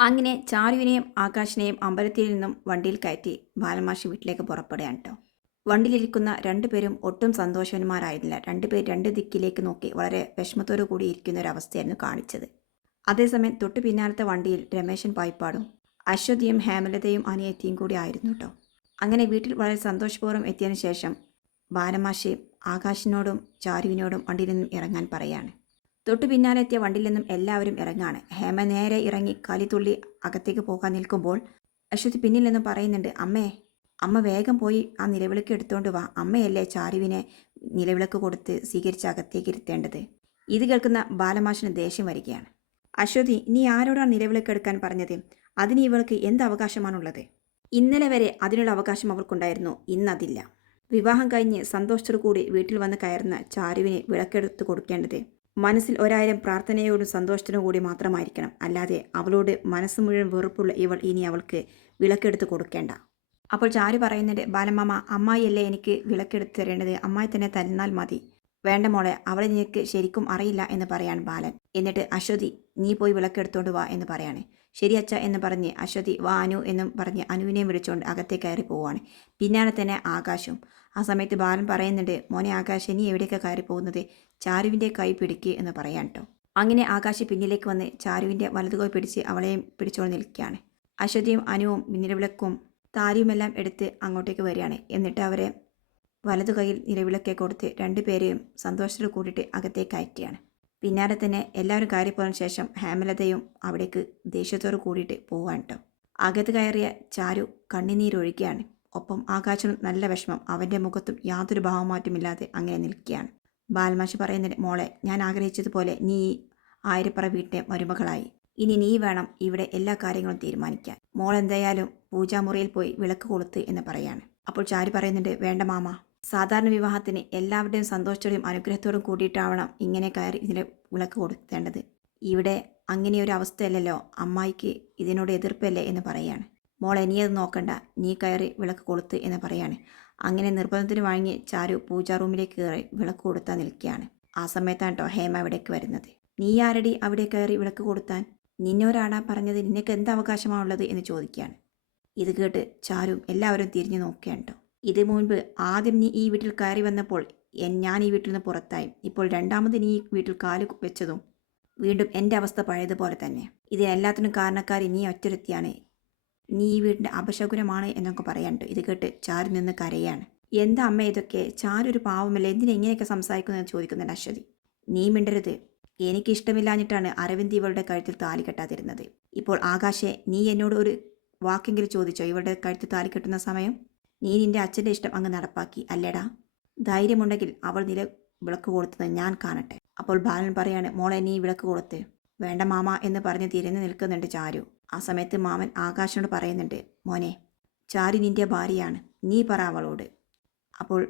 അങ്ങനെ ചാരുവിനെയും ആകാശിനെയും അമ്പലത്തിൽ നിന്നും വണ്ടിയിൽ കയറ്റി ബാലമാഷി വീട്ടിലേക്ക് പുറപ്പെടുകയാണ് കേട്ടോ വണ്ടിയിലിരിക്കുന്ന രണ്ടുപേരും ഒട്ടും സന്തോഷവന്മാരായിരുന്നില്ല. രണ്ടുപേർ രണ്ട് ദിക്കിലേക്ക് നോക്കി വളരെ വിഷമത്തോടു കൂടി ഇരിക്കുന്ന ഒരു അവസ്ഥയായിരുന്നു കാണിച്ചത്. അതേസമയം തൊട്ടു പിന്നാലത്തെ വണ്ടിയിൽ രമേശൻ പായ്പാടും അശ്വതിയും ഹേമലതയും അനിയത്തിയും കൂടി ആയിരുന്നു കേട്ടോ അങ്ങനെ വീട്ടിൽ വളരെ സന്തോഷപൂർവം എത്തിയതിനു ശേഷം ബാലമാഷി ആകാശിനോടും ചാരുവിനോടും വണ്ടിയിൽ നിന്നും ഇറങ്ങാൻ പറയാണ് തൊട്ടു പിന്നാലെത്തിയ വണ്ടിയിൽ നിന്നും എല്ലാവരും ഇറങ്ങാണ്. ഹേമ നേരെ ഇറങ്ങി കലിതുള്ളി അകത്തേക്ക് പോകാൻ നിൽക്കുമ്പോൾ അശ്വതി പിന്നിൽ നിന്നും പറയുന്നുണ്ട് അമ്മേ അമ്മ വേഗം പോയി ആ നിലവിളക്ക് എടുത്തുകൊണ്ട് വാ. അമ്മയല്ലേ ചാരുവിനെ നിലവിളക്ക് കൊടുത്ത് സ്വീകരിച്ച് അകത്തേക്ക് ഇരുത്തേണ്ടത്? ഇത് കേൾക്കുന്ന ബാലമാഷിന് ദേഷ്യം വരികയാണ്. അശ്വതി നീ ആരോടാണ് നിലവിളക്ക് എടുക്കാൻ പറഞ്ഞത്? അതിന് ഇവൾക്ക് എന്ത് അവകാശമാണുള്ളത്? ഇന്നലെ വരെ അതിനുള്ള അവകാശം അവൾക്കുണ്ടായിരുന്നു. ഇന്നതില്ല. വിവാഹം കഴിഞ്ഞ് സന്തോഷത്തോടു കൂടി വീട്ടിൽ വന്ന് കയറുന്ന ചാരുവിന് വിളക്കെടുത്ത് കൊടുക്കേണ്ടത് മനസ്സിൽ ഒരായിരം പ്രാർത്ഥനയോടും സന്തോഷത്തിനും കൂടി മാത്രമായിരിക്കണം. അല്ലാതെ അവളോട് മനസ്സ് മുഴുവൻ വെറുപ്പുള്ള ഇവൾ ഇനി അവൾക്ക് വിളക്കെടുത്ത് കൊടുക്കേണ്ട. അപ്പോൾ ചാരു പറയുന്നുണ്ട് ബാലമാമ അമ്മായിയല്ലേ എനിക്ക് വിളക്കെടുത്ത് തരേണ്ടത്? അമ്മായി തന്നെ തന്നാൽ മതി. വേണ്ട മോളെ അവളെ നിനക്ക് ശരിക്കും അറിയില്ല എന്ന് പറയാൻ ബാലൻ. എന്നിട്ട് അശ്വതി നീ പോയി വിളക്കെടുത്തോണ്ട് വാ എന്ന് പറയാണ്. ശരി അച്ഛ എന്ന് പറഞ്ഞ് അശ്വതി വാ അനു എന്നും പറഞ്ഞ് അനുവിനെയും വിളിച്ചുകൊണ്ട് അകത്തേക്ക് കയറി പോവുകയാണ് പിന്നാലെ തന്നെ ആകാശം. ആ സമയത്ത് ബാലൻ പറയുന്നുണ്ട് മോനെ ആകാശ് നീ എവിടെയൊക്കെ കയറി പോകുന്നത്? ചാരുവിന്റെ കൈ പിടിക്കുക എന്ന് പറയാൻ കേട്ടോ അങ്ങനെ ആകാശ് പിന്നിലേക്ക് വന്ന് ചാരുവിന്റെ വലതുകൈ പിടിച്ച് അവളെയും പിടിച്ചുകൊണ്ട് നിൽക്കുകയാണ്. അശ്വതിയും അനുവും നിലവിളക്കും താരിയുമെല്ലാം എടുത്ത് അങ്ങോട്ടേക്ക് വരികയാണ്. എന്നിട്ട് അവരെ വലതു കൈയിൽ നിലവിളക്കെ കൊടുത്ത് രണ്ടുപേരെയും സന്തോഷത്തിൽ കൂട്ടിയിട്ട് അകത്തേക്ക് അയറ്റുകയാണ് പിന്നാലെ തന്നെ എല്ലാവരും കയറിപ്പോയതിനു ശേഷം ഹേമലതയും അവിടേക്ക് ദേഷ്യത്തോട് കൂടിയിട്ട് പോവാൻ കേട്ടോ അകത്ത് കയറിയ ചാരു കണ്ണിനീരൊഴുകിയാണ്. ഒപ്പം ആകാശം നല്ല വിഷമം അവന്റെ മുഖത്തും യാതൊരു ഭാവമാറ്റമില്ലാതെ അങ്ങനെ നിൽക്കുകയാണ്. ബാലമാഷി പറയുന്നത് മോളെ ഞാൻ ആഗ്രഹിച്ചതുപോലെ നീ ആയിരപ്പറ വീട്ടിലെ മരുമകളായി. ഇനി നീ വേണം ഇവിടെ എല്ലാ കാര്യങ്ങളും തീരുമാനിക്കാൻ. മോൾ എന്തായാലും പൂജാമുറിയിൽ പോയി വിളക്ക് കൊളുത്ത് എന്ന് പറയാണ്. അപ്പോൾ ചാരി പറയുന്നുണ്ട് വേണ്ട മാമ. സാധാരണ വിവാഹത്തിന് എല്ലാവരുടെയും സന്തോഷത്തോടെയും അനുഗ്രഹത്തോടും കൂടിയിട്ടാവണം ഇങ്ങനെ കയറി ഇതിന് വിളക്ക് കൊടുത്തേണ്ടത് ഇവിടെ അങ്ങനെ ഒരു അവസ്ഥയല്ലല്ലോ അമ്മായിക്ക് ഇതിനോട് എതിർപ്പല്ലേ എന്ന് പറയാണ്. മോളെ നീ അത് നോക്കണ്ട. നീ കയറി വിളക്ക് കൊളുത്ത് എന്ന് പറയാണ്. അങ്ങനെ നിർബന്ധത്തിന് വാങ്ങി ചാരു പൂജാ റൂമിലേക്ക് കയറി വിളക്ക് കൊടുത്താൻ നിൽക്കുകയാണ്. ആ സമയത്താണ് കേട്ടോ ഹേമ അവിടേക്ക് വരുന്നത്. നീ ആരടി അവിടെ കയറി വിളക്ക് കൊടുത്താൻ നിന്നോരാണാ പറഞ്ഞത്. നിനക്ക് എന്ത് അവകാശമാണുള്ളത്? എന്ന് ചോദിക്കുകയാണ്. ഇത് കേട്ട് ചാരും എല്ലാവരും തിരിഞ്ഞു നോക്കുകയാണ് കേട്ടോ ഇത് മുൻപ് ആദ്യം നീ ഈ വീട്ടിൽ കയറി വന്നപ്പോൾ ഞാൻ ഈ വീട്ടിൽ നിന്ന് പുറത്തായി. ഇപ്പോൾ രണ്ടാമത് നീ ഈ വീട്ടിൽ കാൽ വെച്ചതും വീണ്ടും എന്റെ അവസ്ഥ പഴയതുപോലെ തന്നെ. ഇതിനെല്ലാത്തിനും കാരണക്കാരി നീ ഒറ്റരുത്തിയാണ്. നീ ഈ വീടിന്റെ അപശകുനമാണ് എന്നൊക്കെ പറയാനുണ്ട്. ഇത് കേട്ട് ചാരു നിന്ന് കരയാണ്. എന്താ അമ്മ ഇതൊക്കെ? ചാരു ഒരു പാവമല്ല? എന്തിനാ ഇങ്ങനെയൊക്കെ സംസാരിക്കുന്നതെന്ന് ചോദിക്കുന്നുണ്ട് അശ്വതി. നീ മിണ്ടരുത്. എനിക്ക് ഇഷ്ടമില്ലാഞ്ഞിട്ടാണ് അരവിന്ദ് ഇവളുടെ കഴുത്തിൽ താലി കെട്ടാതിരുന്നത്. ഇപ്പോൾ ആകാശെ നീ എന്നോട് ഒരു വാക്കെങ്കിലും ചോദിച്ചോ? ഇവളുടെ കഴുത്തിൽ താലി കെട്ടുന്ന സമയം? നീ നിന്റെ അച്ഛന്റെ ഇഷ്ടം അങ്ങ് നടപ്പാക്കി അല്ലേടാ? ധൈര്യമുണ്ടെങ്കിൽ അവൾ നില വിളക്ക് കൊടുത്തത് ഞാൻ കാണട്ടെ. അപ്പോൾ ബാലൻ പറയാണ് മോളെ നീ വിളക്ക് കൊടുത്ത് വേണ്ട മാമ എന്ന് പറഞ്ഞ് തിരഞ്ഞു നിൽക്കുന്നുണ്ട് ചാരു. ആ സമയത്ത് മാമൻ ആകാശനോട് പറയുന്നുണ്ട് മോനെ ചാരി നിന്റെ ഭാര്യയാണ്. നീ പറ അവളോട്. അപ്പോൾ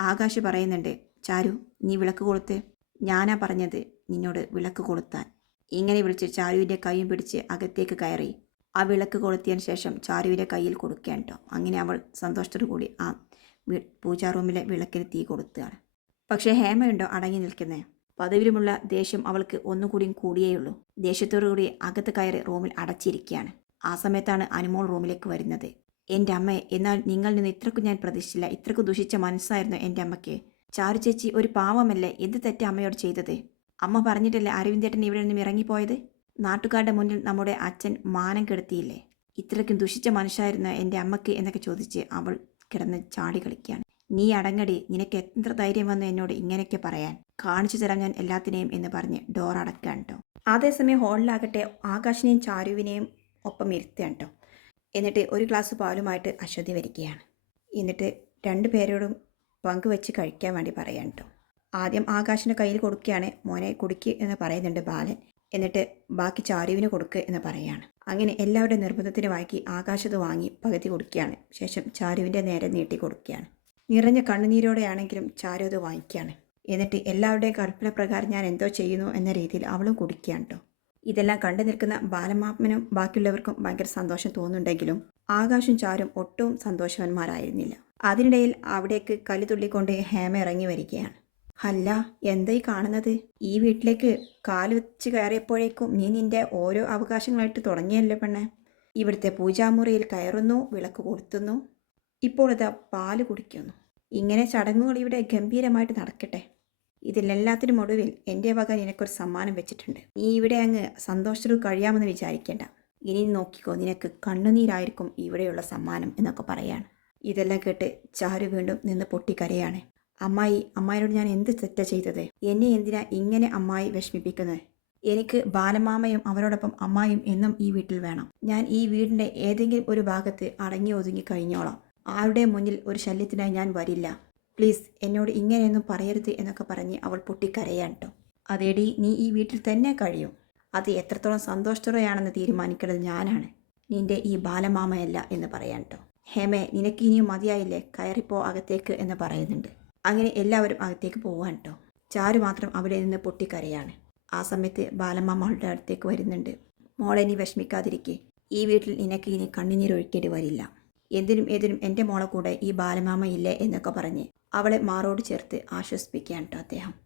ആകാശ് പറയുന്നുണ്ട് ചാരു നീ വിളക്ക് കൊടുത്ത് ഞാനാ പറഞ്ഞത് നിന്നോട് വിളക്ക് കൊളുത്താൻ. ഇങ്ങനെ വിളിച്ച് ചാരുവിന്റെ കൈയും പിടിച്ച് അകത്തേക്ക് കയറി. ആ വിളക്ക് കൊളുത്തിയതിന് ശേഷം ചാരുവിന്റെ കയ്യിൽ കൊടുക്കുകയാണ് കേട്ടോ. അങ്ങനെ അവൾ സന്തോഷത്തോടു കൂടി ആ പൂജാ റൂമിലെ വിളക്കിന് തീ കൊടുത്തുകയാണ് പക്ഷേ ഹേമയുണ്ടോ അടങ്ങി നിൽക്കുന്നേ? പതിവിലുമുള്ള ദേഷ്യം അവൾക്ക് ഒന്നുകൂടിയും കൂടിയേയുള്ളൂ ദേഷ്യത്തോടു കൂടി അകത്ത് കയറി റൂമിൽ അടച്ചിരിക്കുകയാണ്. ആ സമയത്താണ് അനുമോൾ റൂമിലേക്ക് വരുന്നത്. എന്റെ അമ്മ എന്നാൽ നിങ്ങളിൽ നിന്ന് ഇത്രക്കും ഞാൻ പ്രതീക്ഷിച്ചില്ല. ഇത്രക്കും ദുഷിച്ച മനസ്സായിരുന്നു എന്റെ അമ്മയ്ക്ക്. ചാരു ചേച്ചി ഒരു പാവമല്ലേ? എന്ത് തെറ്റ അമ്മയോട് ചെയ്തത്? അമ്മ പറഞ്ഞിട്ടല്ലേ അരവിന്ദേട്ടൻ ഇവിടെ നിന്നും ഇറങ്ങിപ്പോയത്? നാട്ടുകാരുടെ മുന്നിൽ നമ്മുടെ അച്ഛൻ മാനം കെടുത്തിയില്ലേ? ഇത്രയ്ക്കും ദുഷിച്ച മനുഷ്യരായിരുന്നു എന്റെ അമ്മയ്ക്ക്? എന്നൊക്കെ ചോദിച്ച് അവൾ കിടന്ന് ചാടി കളിക്കുകയാണ്. നീ അടങ്ങടി നിനക്ക് എത്ര ധൈര്യം വന്നു എന്നോട് ഇങ്ങനെയൊക്കെ പറയാൻ. കാണിച്ചു തരാം ഞാൻ എല്ലാത്തിനെയും എന്ന് പറഞ്ഞ് ഡോർ അടക്കുകയാണ് കേട്ടോ. അതേസമയം ഹോളിലാകട്ടെ ആകാശിനെയും ചാരുവിനെയും ഒപ്പം ഇരുത്തുകയാണ് കേട്ടോ. എന്നിട്ട് ഒരു ഗ്ലാസ് പാലുമായിട്ട് അശ്വതി വരികയാണ്. എന്നിട്ട് രണ്ടു പേരോടും പങ്കുവെച്ച് കഴിക്കാൻ വേണ്ടി പറയാൻ കേട്ടോ. ആദ്യം ആകാശിന് കയ്യിൽ കൊടുക്കുകയാണ്. മോനെ കുടിക്ക് എന്ന് പറയുന്നുണ്ട് ബാലൻ. എന്നിട്ട് ബാക്കി ചാരുവിന് കൊടുക്കുക എന്ന് പറയാണ്. അങ്ങനെ എല്ലാവരുടെ നിർബന്ധത്തിന് വാക്കി ആകാശത്ത് വാങ്ങി പകുതി കൊടുക്കുകയാണ്. ശേഷം ചാരുവിന്റെ നേരെ നീട്ടി കൊടുക്കുകയാണ്. നിറഞ്ഞ കണ്ണുനീരോടെയാണെങ്കിലും ചാരു അത് വാങ്ങിക്കുകയാണ്. എന്നിട്ട് എല്ലാവരുടെയും കൽപ്പന പ്രകാരം ഞാൻ എന്തോ ചെയ്യുന്നു എന്ന രീതിയിൽ അവളും കുടിക്കുകയാണ് കേട്ടോ. ഇതെല്ലാം കണ്ടു നിൽക്കുന്ന ബാലമാപ്പനും ബാക്കിയുള്ളവർക്കും ഭയങ്കര സന്തോഷം തോന്നുന്നുണ്ടെങ്കിലും ആകാശും ചാരും ഒട്ടും സന്തോഷവന്മാരായിരുന്നില്ല. അതിനിടയിൽ അവിടേക്ക് കലി തുള്ളിക്കൊണ്ട് ഹേമ ഇറങ്ങി വരികയാണ്. അല്ല എന്തായി കാണുന്നത്? ഈ വീട്ടിലേക്ക് കാൽ വെച്ച് കയറിയപ്പോഴേക്കും നീ നിന്റെ ഓരോ അവകാശങ്ങളായിട്ട് തുടങ്ങിയല്ലോ പെണ്ണെ. ഇവിടുത്തെ പൂജാമുറിയിൽ കയറുന്നു വിളക്ക് കൊളുത്തുന്നു. ഇപ്പോൾ ഇതാ പാൽ കുടിക്കുന്നു. ഇങ്ങനെ ചടങ്ങുകൾ ഇവിടെ ഗംഭീരമായിട്ട് നടക്കട്ടെ. ഇതിലെല്ലാത്തിനും ഒടുവിൽ എന്റെ വക നിനക്കൊരു സമ്മാനം വെച്ചിട്ടുണ്ട്. നീ ഇവിടെ അങ്ങ് സന്തോഷത്തിൽ കഴിയാമെന്ന് വിചാരിക്കേണ്ട. ഇനി നോക്കിക്കോ നിനക്ക് കണ്ണുനീരായിരിക്കും ഇവിടെയുള്ള സമ്മാനം എന്നൊക്കെ പറയാണ്. ഇതെല്ലാം കേട്ട് ചാരു വീണ്ടും നിന്ന് പൊട്ടിക്കരയാണ്. അമ്മായി അമ്മായിനോട് ഞാൻ എന്ത് തെറ്റ ചെയ്തത്? എന്നെ എന്തിനാ ഇങ്ങനെ അമ്മായി വിഷമിപ്പിക്കുന്നത്? എനിക്ക് ബാലമാമയും അവരോടൊപ്പം അമ്മായും എന്നും ഈ വീട്ടിൽ വേണം. ഞാൻ ഈ വീടിന്റെ ഏതെങ്കിലും ഒരു ഭാഗത്ത് അടങ്ങി ഒതുങ്ങി കഴിഞ്ഞോളാം. ആരുടെ മുന്നിൽ ഒരു ശല്യത്തിനായി ഞാൻ വരില്ല. പ്ലീസ് എന്നോട് ഇങ്ങനെയൊന്നും പറയരുത് എന്നൊക്കെ പറഞ്ഞ് അവൾ പൊട്ടിക്കരയാൻ കേട്ടോ അതേടി നീ ഈ വീട്ടിൽ തന്നെ കഴിയും. അത് എത്രത്തോളം സന്തോഷത്തോടെയാണെന്ന് തീരുമാനിക്കേണ്ടത് ഞാനാണ്. നിന്റെ ഈ ബാലമാമയല്ല എന്ന് പറയാൻ കേട്ടോ ഹേമേ നിനക്ക് ഇനിയും മതിയായില്ലേ? കയറിപ്പോ അകത്തേക്ക് എന്ന് പറയുന്നുണ്ട്. അങ്ങനെ എല്ലാവരും അകത്തേക്ക് പോവാൻ കേട്ടോ ചാരു മാത്രം അവിടെ നിന്ന് പൊട്ടിക്കരയാണ്. ആ സമയത്ത് ബാലമാമ അവളുടെ അടുത്തേക്ക് വരുന്നുണ്ട്. മോളെ നീ വിഷമിക്കാതിരിക്കെ. ഈ വീട്ടിൽ നിനക്ക് ഇനി കണ്ണുനീരൊഴിക്കേണ്ടി വരില്ല. എന്തിനും ഏതിനും എന്റെ മോളെ കൂടെ ഈ ബാലമാമ ഇല്ലേ എന്നൊക്കെ പറഞ്ഞ് അവളെ മാറോട് ചേർത്ത് ആശ്വസിപ്പിക്കുകയാണ് കേട്ടോ അദ്ദേഹം.